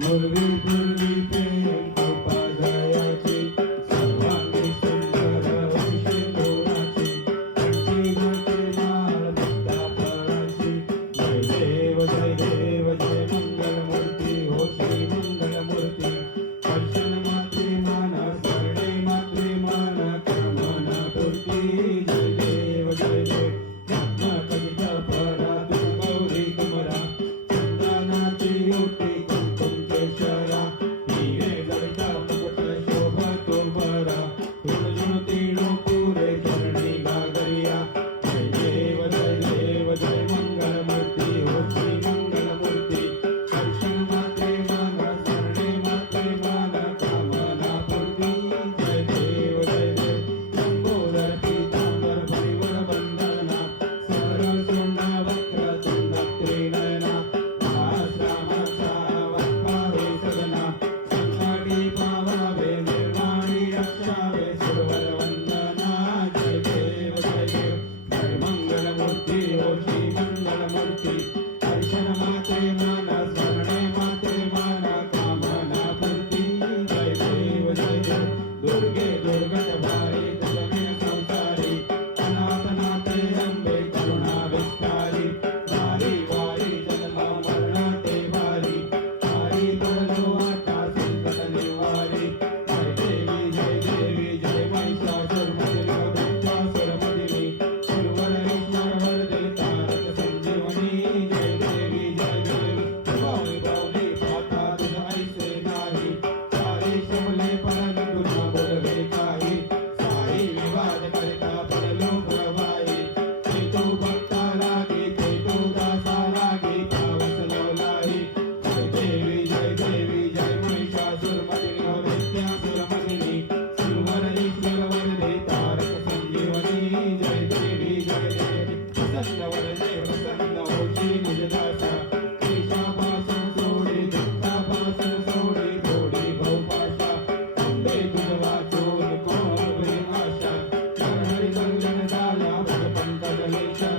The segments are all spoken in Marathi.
मुरली पूर्वी प्रेम कृपा जयाची सर्वांगी सुंदर सिंदुराची कंठी घाते माळ मुक्ता फळाची जय देव जय देव जय मंगलमूर्ती हो श्री मंगलमूर्ती दर्शन मात्रे माना स्मरणे मात्रे माना कामना पूर्ती जय देव जय देव ज्ञान कविता परा तू गौरी कुमरा चंदनाची ओटी कुंकुम केशरा हिरे जडिता मुकुट शोभा तो बरा तुझ तीनो पुरे चरणी गागरिया जय देव जय मंगलमूर्ती हो श्री मंगलमूर्ती दर्शन मात्रे माना स्मरणे मात्रे माना कामना पूर्ती जय देव लंबोदर पीतांबर परिवर वंदना सरसुंडा वक्रतुंड त्रिनयना रामाचा वक्तावे सदना संकटी पावावे निर्वाणी रक्षावे सुरवर वंदना जय देव जय मंगलमूर्ती हो श्री मंगलमूर्ती दर्शन मात्रे माना स्मरणे मात्रे माना कामना पूर्ती जय देव दुर्गे दुर्गत भारी दुर्गे संसारी अनाथ नाथे अंबे करुणा विस्तारी वारी वारी जन्म मरण ते वारी वारी पडलो आता संकट निवारी जय देवी जय महिषासुर मर्दिनी दैत्यासुर मर्दिनी सुरवर वरदे तारक संजीवनी जय देवी बावली बावली पाता तुझ ऐसे नाही सारे शमले परन गुना बोलवे काही साई विवाद करता पडलो प्रवाही ते तो भक्ता लागे ते तो दासा लागे पावस लवलाई जय देवी जय महिषासुर मर्दिनी दैत्यासुर मर्दिनी सुरवर ईश्वर वरदे तारक संजीवनी जय देवी प्रसन्न वरदे प्रसन्न होशी निजदासा केशापासून सोडे दत्तापासून सोडे थोडी भौपाशा अंबे तुझ वाचून कोण आशा हरी संगन झाला पंकजलेशा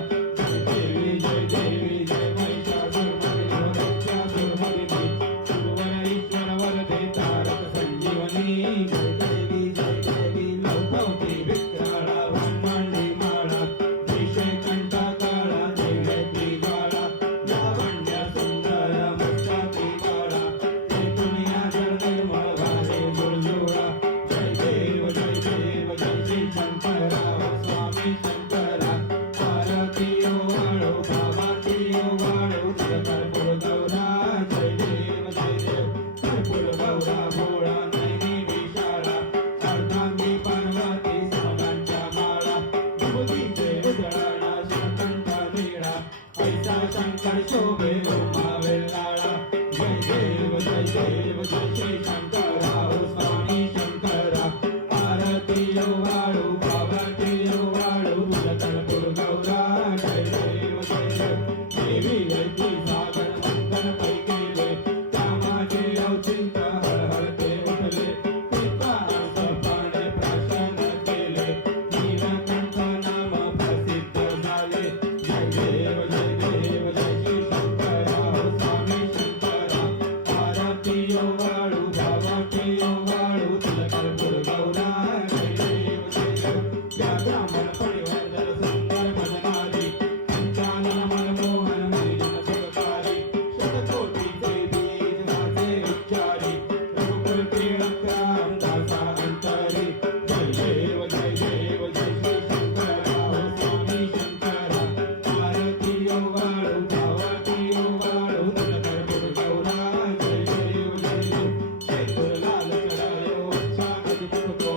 जय देवी जय महिषासुर मर्दिनी दैत्यासुर मर्दिनी सुरवर ईश्वर वरदे तारक संजीवनी जय देवी लवकवती विक्राळा ब्रह्मांडी माळा विषय कंठा काळा नैवेद्य गाळा लावण्य सुंदर मस्ताती काळा ते दुनिया जगदय मळघाले जुळजुळा जय देव जय श्री शंकरा स्वामी शंकरा पार्वती ओवाळो बाबाची ओवाळो कर्पूर गौरा जय देव कर्पूर गौरा भोळा नैनी विशाळा अर्धांगी पार्वती समगांच्या माळा विभूतीचे उजळणा शिवकंठा निळा ऐसा शंकर शोभे ब्रह्मा वेल्लाळा जय देव जय श्री शंकरा स्वामी शंकरा आरती ओवाळू बाबाची ओवाळू कर्पूर गौरा जय देव देवी वैती सागर मंथन पैकेले कामाचे औचिंत हळहळते उठले पिता प्राशन केले नीलकंठ नाम प्रसिद्ध झाले जय देव जय श्री शंकरा स्वामी शंकरा आरती ओवाळू बाबाची ओवाळू कर्पूर गौरा जय देव ब्राह्मण परिवर्तन सुंदर भजनारी पंचानन मनमोहन मरिजन सुखकारी शतकोटीचे बीज माझे उच्चारी रघुकुल प्रियक्रम दासा अंतरी जय देव जय श्री शंकरा स्वामी शंकरा आरती ओवाळू भावाती ओवाळू कर्पूर गौरा जय देव शेखरलाल करायो अच्छा अजितको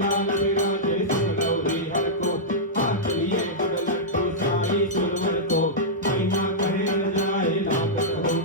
लाल विराजे सुरगौरी हरको हाथ लिए बड़ लड्डू साई सुरवर को महिमा करे न जाए नागत हो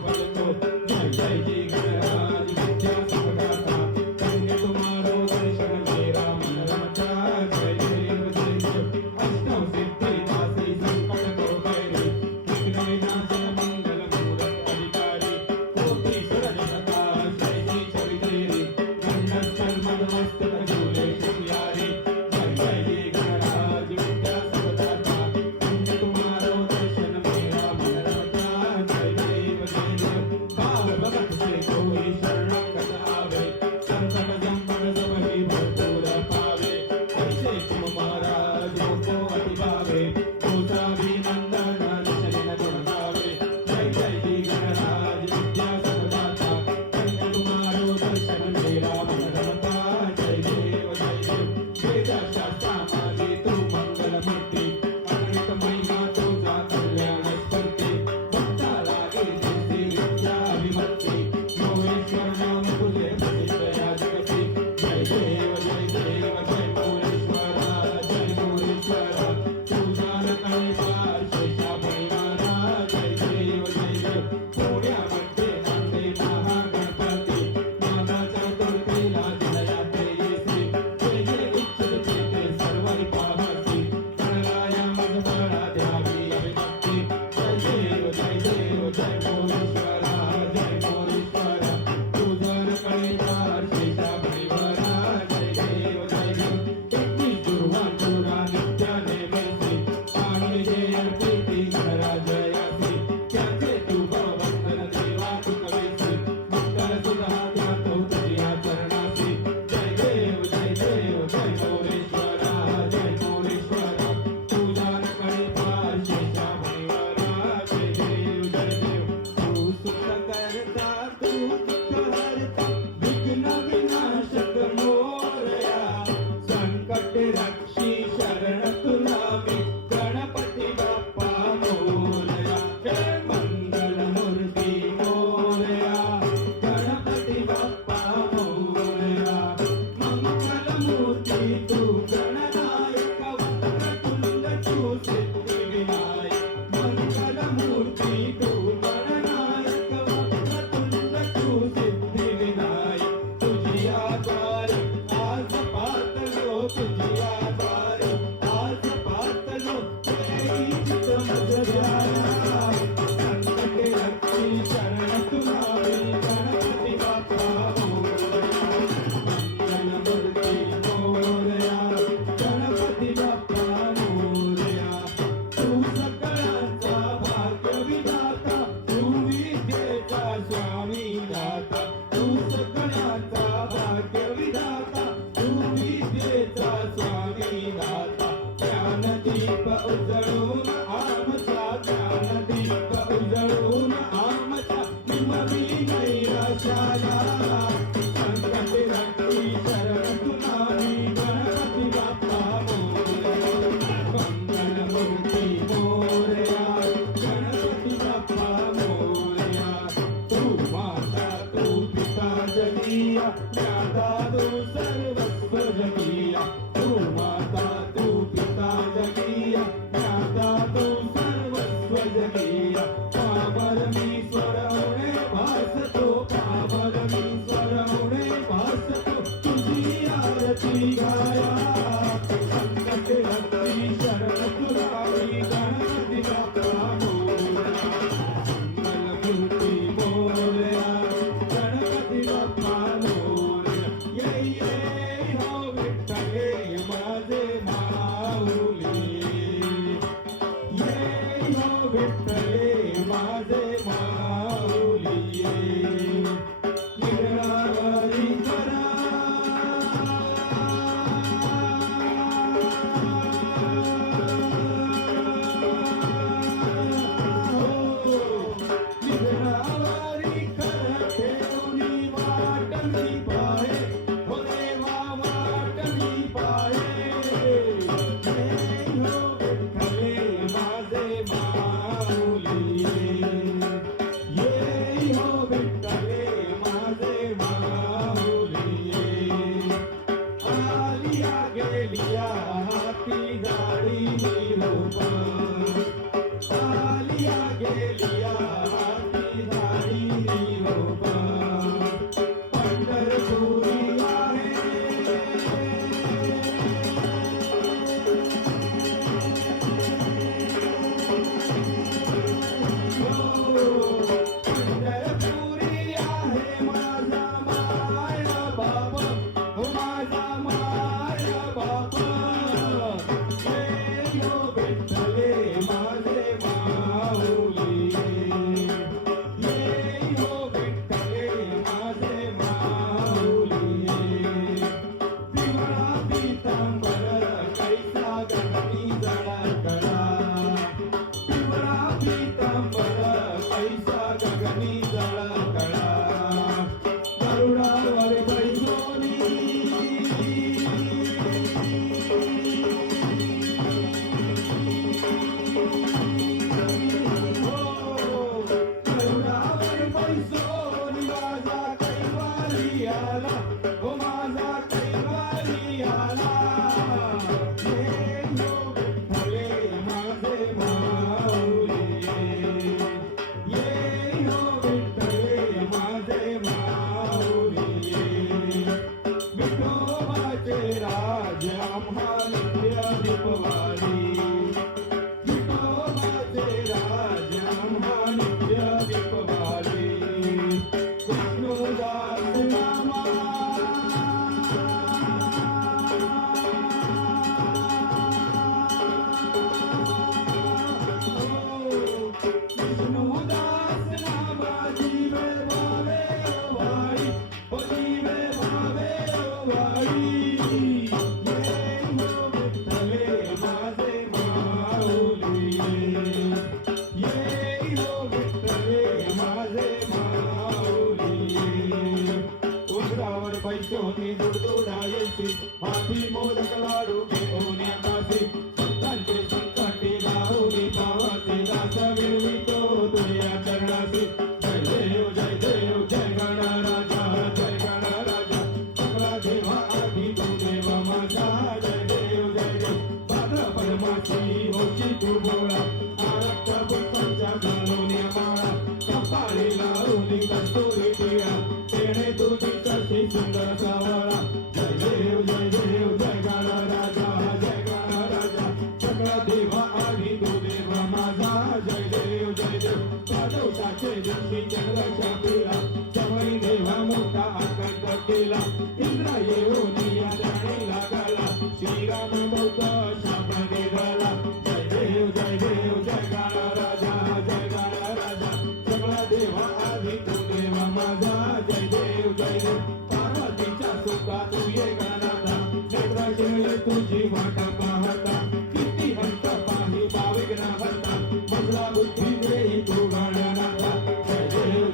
हिमवी नैराश्याला संकट रक्षी शरण तुनामी गणपती बाप्पा मोरया मंगलमूर्ती मोरया गणपती बाप्पा मोरया तू माता तू पिता जगिया ज्ञाता तू सर्वस्व जगिया तू माता तू पिता जगिया ज्ञाता तू सर्वस्व जगिया पावरमेश्वर होणे भासतो पावरमेश्वर होणे भासतो तुझी आरती गाया संकट हरती शरण तुरावी गणपती बाप्पा मोरया मंगलमूर्ती मोरया गणपती बाप्पा मोरया ये हो विठ्ठले माझे माऊली ये हो विठ्ठले माझे माऊली गिरणारी करा गिरणारी करा ठेवणी वाटणी पाहे हो देवा वाटणी पाहे ये हो विठ्ठले माझे माऊली ये हो विठ्ठले माझे माऊली आलिया गेलिया हाती गाडी निरोपा आलिया गेलिया हाती गाडी निरोपा पंढरपुरी आहे पंढरपुरी आहे माझा माया बाबा हो माझा माया बाबा ये हो विठ्ठले माझे माऊली ये हो विठ्ठले माझे माऊली पिवळा पीतांबर कैसा गगनी जळकळा पिवळा पीतांबर कैसा गगनी जळकळा गरुडावर बैसोनी गरुडावर बैसोनी माझा कैवारी आला हो माझा कैवारी आला ये हो विठ्ठले माझे माऊली ये हो विठ्ठले माझे माऊली विठोबाचे राज आम्हा नित्य दीपवारी विठोबाचे राज आम्हा नित्य दीपवारी विष्णुदास नामा विष्णुदास नामा जीवे भावे वाई हो जीवे भावे वाई ये हो विठ्ठले माझे माऊली ये हो विठ्ठले माझे माऊली उंबरावर पैसोनी दुडदुडायची हाती मोदक लाडू घेऊन आकाशी संतांचे संकटी लावली भावाचे दास विरवितो तुझ्या चरणाशी जय देव जय गणराजा सगळा देवा आधी तू देव माझा जय देव भाद्रपद मासी होची तू बोळा आरक्त पुष्पांच्या घालून माळा कपाळी लावली कस्तुरी टिळा तेणे तुझी कशी सुंदर सावळा जय देव जय गणराजा सगळा देवा आधी तू देव माझा जय देव पादवसाचे दिवशी चंद्राच्या पिला जवळी देवा मोठा आकांत केला इंद्रा येऊन या जाणे लागला श्रीराम बौद्ध शाप निघाला जय देव जय गणराजा सगळा देवा आधी तू देवा माझा जय देव पार्वतीच्या सुखात तू ये गणाता नेत्रा शिरले तुझी वाट पाहता किती हंत पाही भाविक ना हंता मजला बुद्धी देई तू गणनाथा जय देव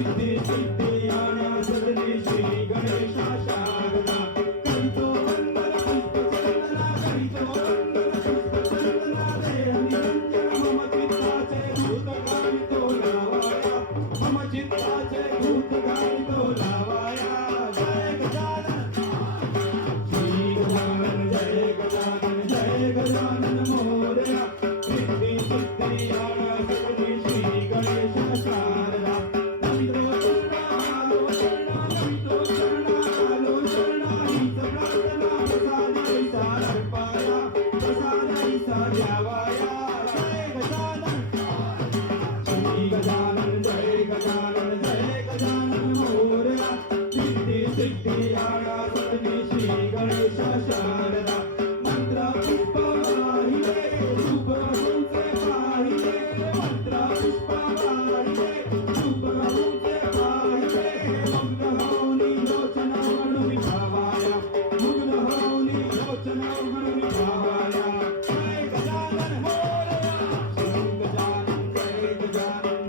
सिद्धी सिद्धी आना सदने श्री गणेशा शारदा करितो वंदन पुष्प चंदना करितो वंदन पुष्प चंदना देह निरंजन मम चित्ताचे भूत गावितो लावाया मम चित्ताचे भूत गावितो लावाया जय गजानन श्री गजानन जय गजानन जय गजानन मोरया सिद्धी सिद्धी आना सदने श्री गणेश शारदा नमितो शरणा आलो शरणा नमितो शरणा आलो शरणा हीच प्रार्थना प्रसादी सार पाया प्रसादी द्यावाया जय गजानन श्री गजानन जय गजानन जय गजानन मोरया सिद्धी सिद्धी आना सदने श्री गणेश शारदा मंत्र पुष्प वाहिले रूप रघुंचे पाहिले मंत्र पुष्प वाहिले रूप रघुंचे पाहिले मुग्ध होऊनी लोचन म्हणून भावाया मुग्ध होऊनी लोचन म्हणून भावाया जय गजानन मोरया श्री गजानन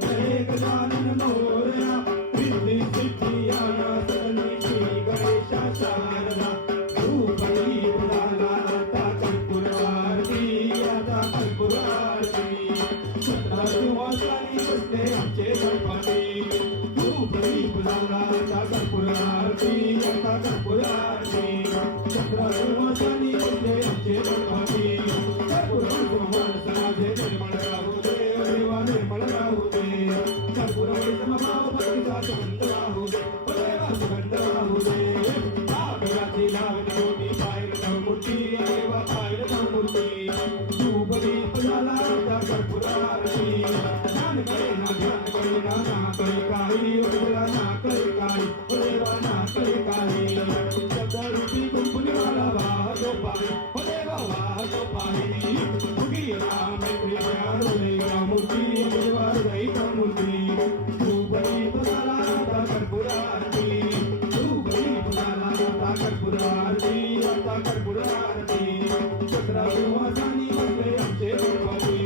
जय गजानन मोरया सिद्धी सिद्धी आना सदने श्री गणेश शारदा धूप दीप झाला आता कर्पूर आरती आता कर्पूर आरती सतरा सुवासानी बसले आमचे गणपती धूप दीप झाला आता कर्पूर आरती आता कर्पूर आरती सतरा सुवासानी बसले आमचे गणपती कर्पूर समाजे निर्मळ राहू दे देवा निर्मळ राहू दे कर्पूर समभाव भक्तीचा सुगंध राहू दे देवा सुगंध राहू दे आगराची लावणी होती पाहिलं मूर्ती देवा पाहिलं मूर्ती धूप दीप झाला आता कर्पूर आरती ध्यान करे ना ना करे काही उडला ना करे काही देवा ना करे काही शब्दरूपी कुंकुलीवाला वाहतो पाणी देवा वाहतो पाणी मुगी राम प्रिया देवा मूर्ती देवा हृदय मूर्ती धूप दीप झाला आता कर्पूर आरती धूप दीप झाला आता कर्पूर आरती आता कर्पूर आरती सतरा सुवासानी बसले आमचे गणपती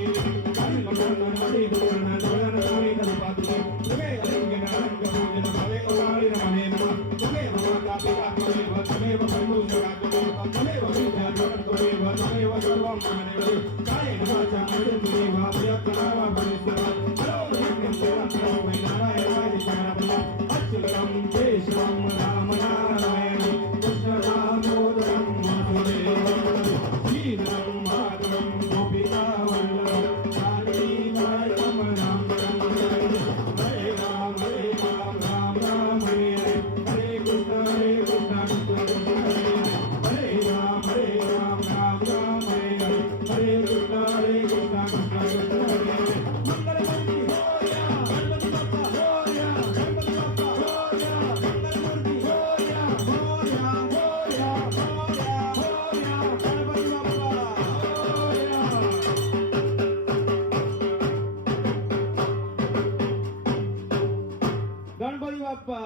काही मंडळांमध्ये गणना डोळ्यानं डोळे गणपती सगळे अलिंगन रंग पूजन भावे ओवाळी रमणे नमः सगळे भगवता पिता त्वमेव त्वमेव भूषणा त्वमेव विद्या त्वमेव त्वमेव सर्वं मानवे काय नमाचा मृत्युदेव प्रयत्नावा भविष्यवा हरो यज्ञं देवं वै नारायणाय शरणं अच्युतं केशवं राम नारायण कृष्ण दामोदरं वासुदेवं श्रीधरं माधवं गोपिका वल्लभं कालीनायकं राम हरे राम राम राम हरे हरे हरे कृष्ण कृष्ण हरे राम राम राम हरे हरे कृष्ण कृष्ण हरे मंगलमूर्ती होया गणपती बाप्पा होया गणपती बाप्पा होया मंगलमूर्ती होया होया होया होया होया गणपती बाप्पा होया गणपती बाप्पा